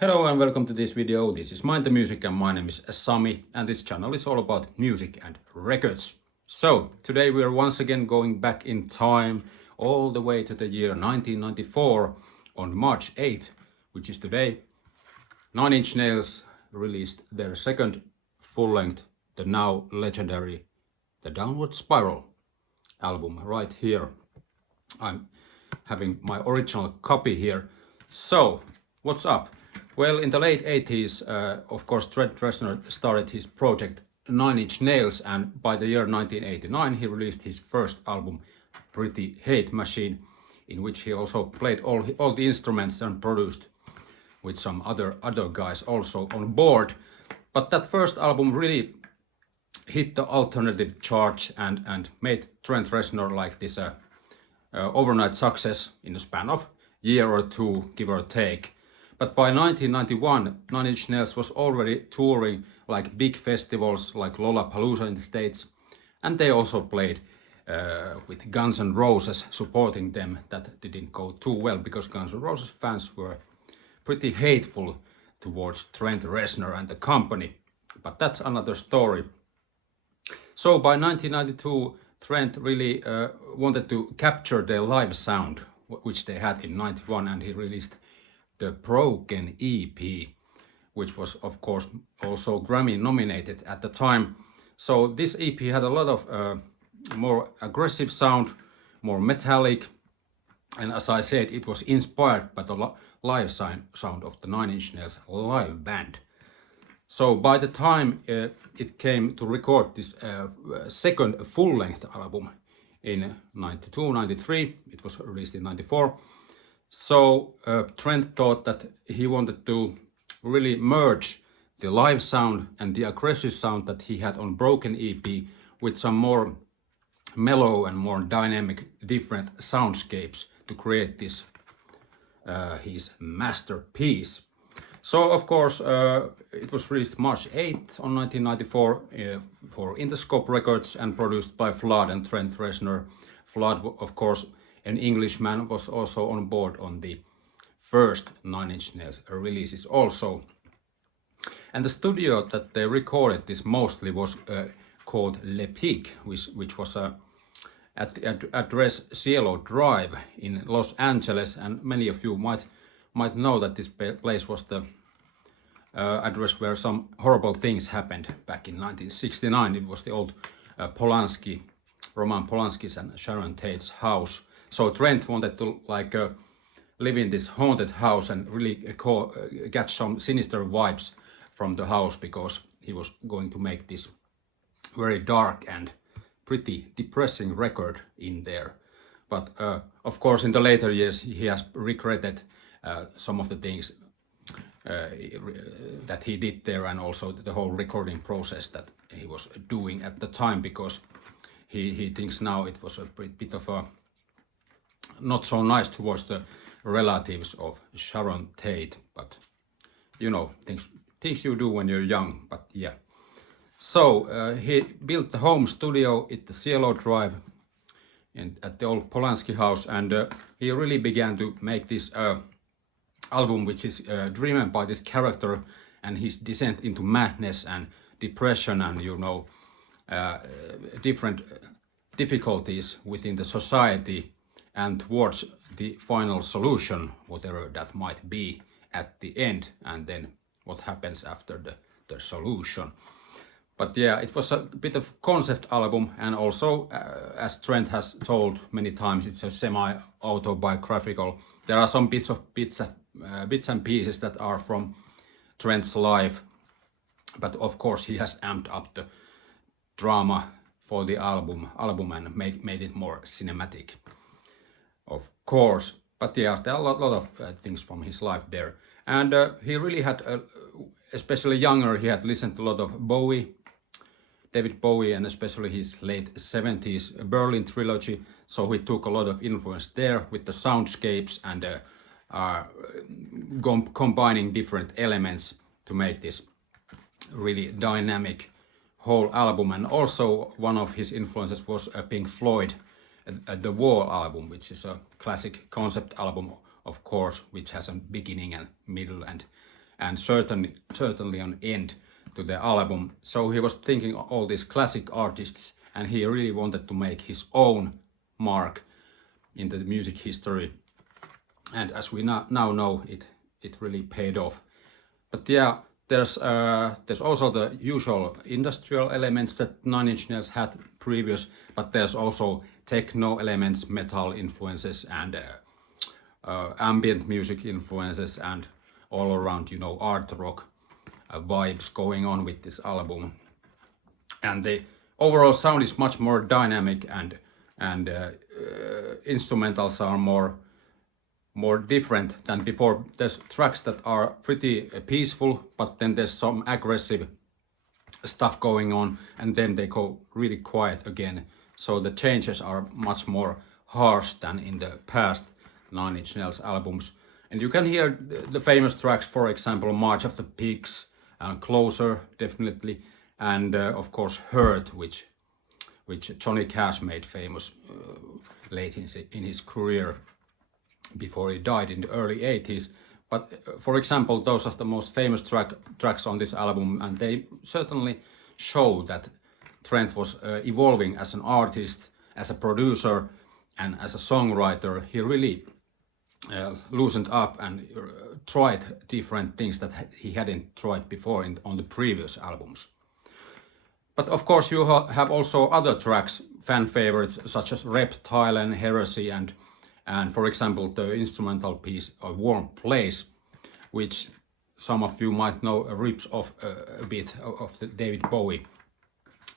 Hello and welcome to this video. This is Mind the Music and my name is Sami and this channel is all about music and records. So today we are once again going back in time all the way to the year 1994 on March 8th, which is today. Nine Inch Nails released their second full-length, the now legendary The Downward Spiral album right here. I'm having my original copy here. So what's up? Well, in the late 80s, of course, Trent Reznor started his project Nine Inch Nails, and by the year 1989 he released his first album, Pretty Hate Machine, in which he also played all the instruments and produced with some other guys also on board. But that first album really hit the alternative charts and made Trent Reznor like this overnight success in a span of year or two, give or take. But by 1991, Nine Inch Nails was already touring like big festivals like Lollapalooza in the States, and they also played with Guns N' Roses supporting them. That didn't go too well because Guns N' Roses fans were pretty hateful towards Trent Reznor and the company, but that's another story. So by 1992, Trent really wanted to capture their live sound, which they had in 91, and he released the Broken EP, which was of course also Grammy nominated at the time. So this EP had a lot of more aggressive sound, more metallic, and as I said, it was inspired by the live sound of the Nine Inch Nails live band. So by the time it came to record this second full-length album in 92, 93, it was released in 94. So Trent thought that he wanted to really merge the live sound and the aggressive sound that he had on Broken EP with some more mellow and more dynamic, different soundscapes to create this his masterpiece. So of course it was released March 8th on 1994 for Interscope Records and produced by Flood and Trent Reznor. Flood, of course, an Englishman, was also on board on the first Nine Inch Nails releases also. And the studio that they recorded this mostly was called Le Pig, which was at the address Cielo Drive in Los Angeles, and many of you might know that this place was the address where some horrible things happened back in 1969. It was the old Roman Polanski's and Sharon Tate's house. So Trent wanted to live in this haunted house and really get some sinister vibes from the house, because he was going to make this very dark and pretty depressing record in there. But of course in the later years he has regretted some of the things that he did there, and also the whole recording process that he was doing at the time, because he thinks now it was a bit of a not so nice towards the relatives of Sharon Tate, but you know, things you do when you're young. But yeah, so he built the home studio at the Cielo Drive at the old Polanski house, and he really began to make this album, which is driven by this character and his descent into madness and depression and, you know, different difficulties within the society, and towards the final solution, whatever that might be at the end, and then what happens after the solution. But yeah, it was a bit of concept album, and also as Trent has told many times, it's a semi-autobiographical. There are some bits and pieces that are from Trent's life, but of course he has amped up the drama for the album and made it more cinematic, of course. But yeah, there are a lot of things from his life there, and he really had, especially younger, he had listened to a lot of David Bowie, and especially his late 70s Berlin trilogy. So he took a lot of influence there with the soundscapes and combining different elements to make this really dynamic whole album. And also one of his influences was Pink Floyd, The Wall album, which is a classic concept album, of course, which has a beginning and middle and and certainly an end to the album. So he was thinking all these classic artists, and he really wanted to make his own mark in the music history. And as we now know, it really paid off. But yeah, there's also the usual industrial elements that Nine Inch Nails had previous, but there's also techno elements, metal influences, and ambient music influences, and all around, you know, art rock vibes going on with this album. And the overall sound is much more dynamic, and instrumentals are more different than before. There's tracks that are pretty peaceful, but then there's some aggressive stuff going on, and then they go really quiet again. So the changes are much more harsh than in the past Nine Inch Nails albums. And you can hear the famous tracks, for example, March of the Pigs, Closer, definitely, and of course Hurt, which Johnny Cash made famous late in his career, before he died in the early 80s. But for example, those are the most famous tracks on this album, and they certainly show that Trent was evolving as an artist, as a producer, and as a songwriter. He really loosened up and tried different things that he hadn't tried before on the previous albums. But of course you have also other tracks, fan favorites, such as Reptile and Heresy, and for example the instrumental piece A Warm Place, which some of you might know rips off a bit of the David Bowie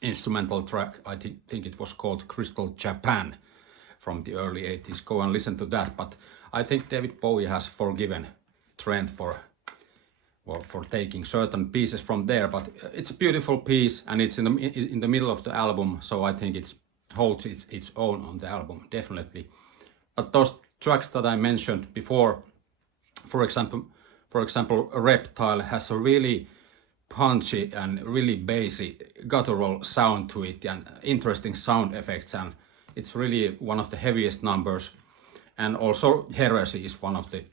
instrumental track. I think it was called Crystal Japan from the early 80s. Go and listen to that. But I think David Bowie has forgiven Trent for taking certain pieces from there, but it's a beautiful piece, and it's in the middle of the album, so I think it holds its own on the album, definitely. But those tracks that I mentioned before, for example, Reptile has a really punchy and really bassy guttural sound to it, and interesting sound effects, and it's really one of the heaviest numbers. And also Heresy is one of the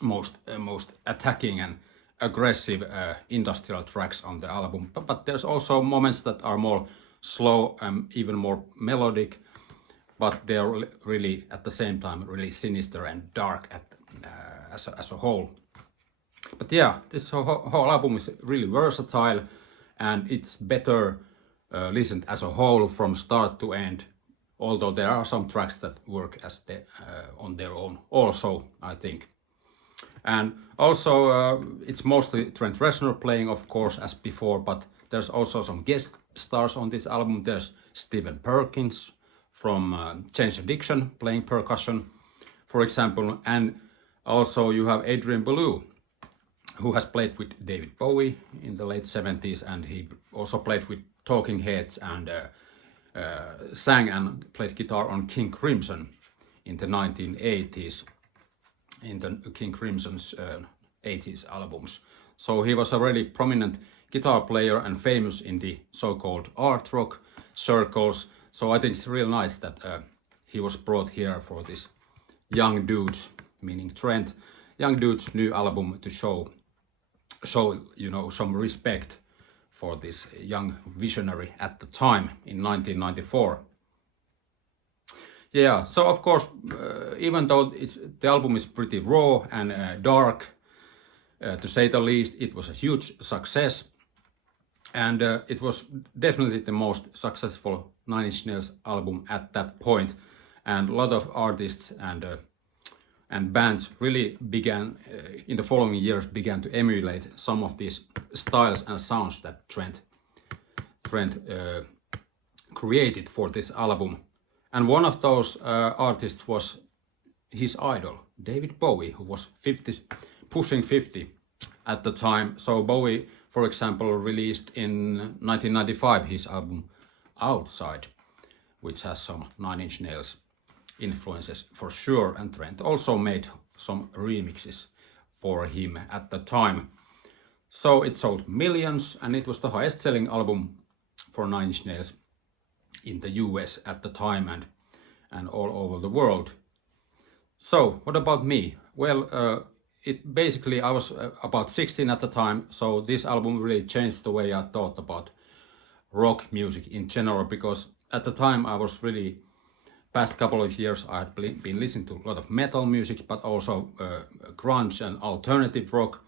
most attacking and aggressive industrial tracks on the album. But there's also moments that are more slow and even more melodic, but they're really at the same time really sinister and dark as a whole. But yeah, this whole album is really versatile, and it's better listened as a whole from start to end, although there are some tracks that work as on their own also, I think. And also it's mostly Trent Reznor playing, of course, as before, but there's also some guest stars on this album. There's Stephen Perkins from Change Addiction playing percussion, for example, and also you have Adrian Belew, who has played with David Bowie in the late 70s, and he also played with Talking Heads and sang and played guitar on King Crimson in the 1980s, in the King Crimson's 80s albums. So he was a really prominent guitar player and famous in the so-called art rock circles. So I think it's real nice that he was brought here for this young dude, meaning Trent, young dude's new album, to show you know, some respect for this young visionary at the time in 1994. Yeah, so of course, even though the album is pretty raw and dark, to say the least, it was a huge success, and it was definitely the most successful Nine Inch Nails album at that point, and a lot of artists and bands really began in the following years to emulate some of these styles and sounds that Trent created for this album. And one of those artists was his idol, David Bowie, who was pushing 50 at the time. So Bowie, for example, released in 1995 his album Outside, which has some Nine Inch Nails influences for sure, and Trent also made some remixes for him at the time. So it sold millions, and it was the highest selling album for Nine Inch Nails in the US at the time, and all over the world. So what about me? Well, it basically, I was about 16 at the time, so this album really changed the way I thought about rock music in general, because at the time I was really, past couple of years I had been listening to a lot of metal music, but also grunge and alternative rock.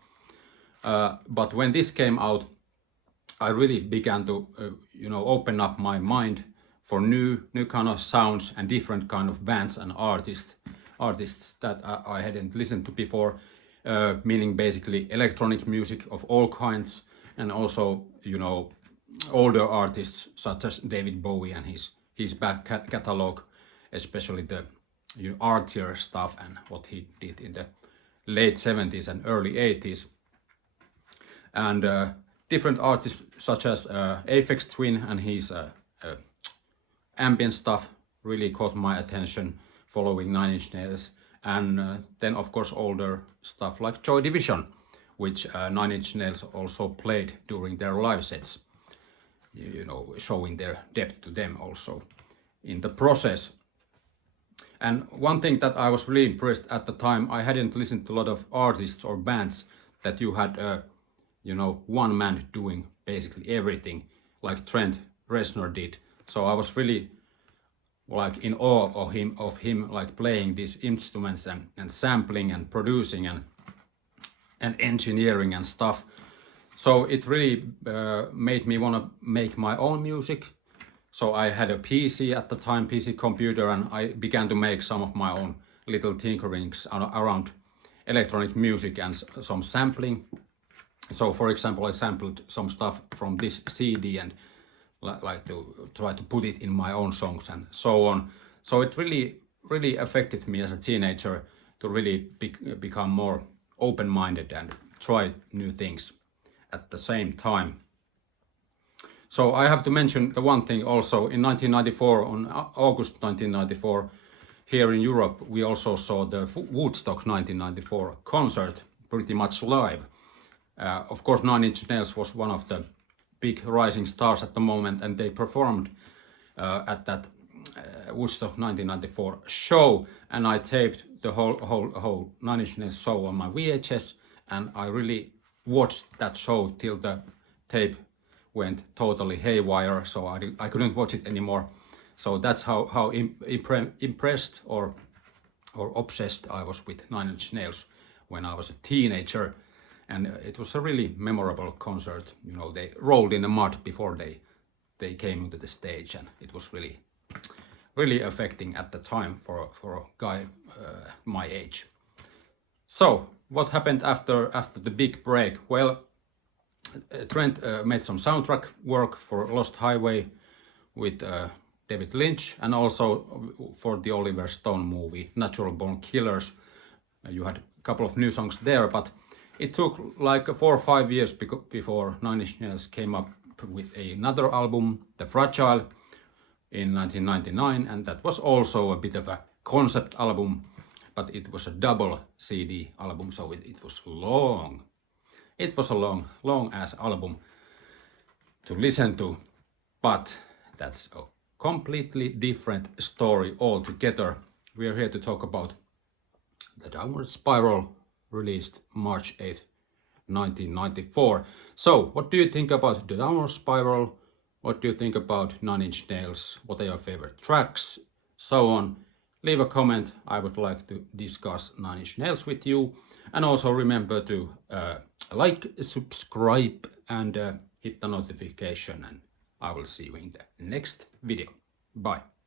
But when this came out, I really began to open up my mind for new kind of sounds and different kind of bands and artists that I hadn't listened to before, meaning basically electronic music of all kinds, and also older artists such as David Bowie and his back catalog, especially the artier stuff and what he did in the late 70s and early 80s. And different artists such as Aphex Twin and his ambient stuff really caught my attention, following Nine Inch Nails. And then of course older stuff like Joy Division, which Nine Inch Nails also played during their live sets, showing their depth to them also in the process. And one thing that I was really impressed at the time, I hadn't listened to a lot of artists or bands that you had one man doing basically everything, like Trent Reznor did. So I was really like in awe of him like playing these instruments and sampling and producing and engineering and stuff. So it really made me want to make my own music. So I had a PC at the time, PC computer, and I began to make some of my own little tinkerings around electronic music and some sampling. So for example, I sampled some stuff from this CD and like to try to put it in my own songs and so on. So it really affected me as a teenager to really become more open-minded and try new things at the same time. So I have to mention the one thing also, in 1994, on August 1994, here in Europe, we also saw the Woodstock 1994 concert pretty much live. Of course, Nine Inch Nails was one of the big rising stars at the moment, and they performed at that Woodstock 1994 show, and I taped the whole Nine Inch Nails show on my VHS, and I really watched that show till the tape went totally haywire, so I couldn't watch it anymore. So that's how impressed or obsessed I was with Nine Inch Nails when I was a teenager. And it was a really memorable concert. They rolled in the mud before they came into the stage, and it was really affecting at the time for a guy my age. So what happened after the big break? Well, Trent made some soundtrack work for Lost Highway with David Lynch, and also for the Oliver Stone movie Natural Born Killers. You had a couple of new songs there, but it took like 4 or 5 years before Nine Inch Nails came up with another album, The Fragile, in 1999, and that was also a bit of a concept album, but it was a double CD album, so it was long. It was a long ass album to listen to, but that's a completely different story altogether. We are here to talk about The Downward Spiral, released March 8th, 1994. So, what do you think about The Downward Spiral? What do you think about Nine Inch Nails? What are your favorite tracks? So on. Leave a comment. I would like to discuss Nine Inch Nails with you. And also remember to like, subscribe, and hit the notification. And I will see you in the next video. Bye.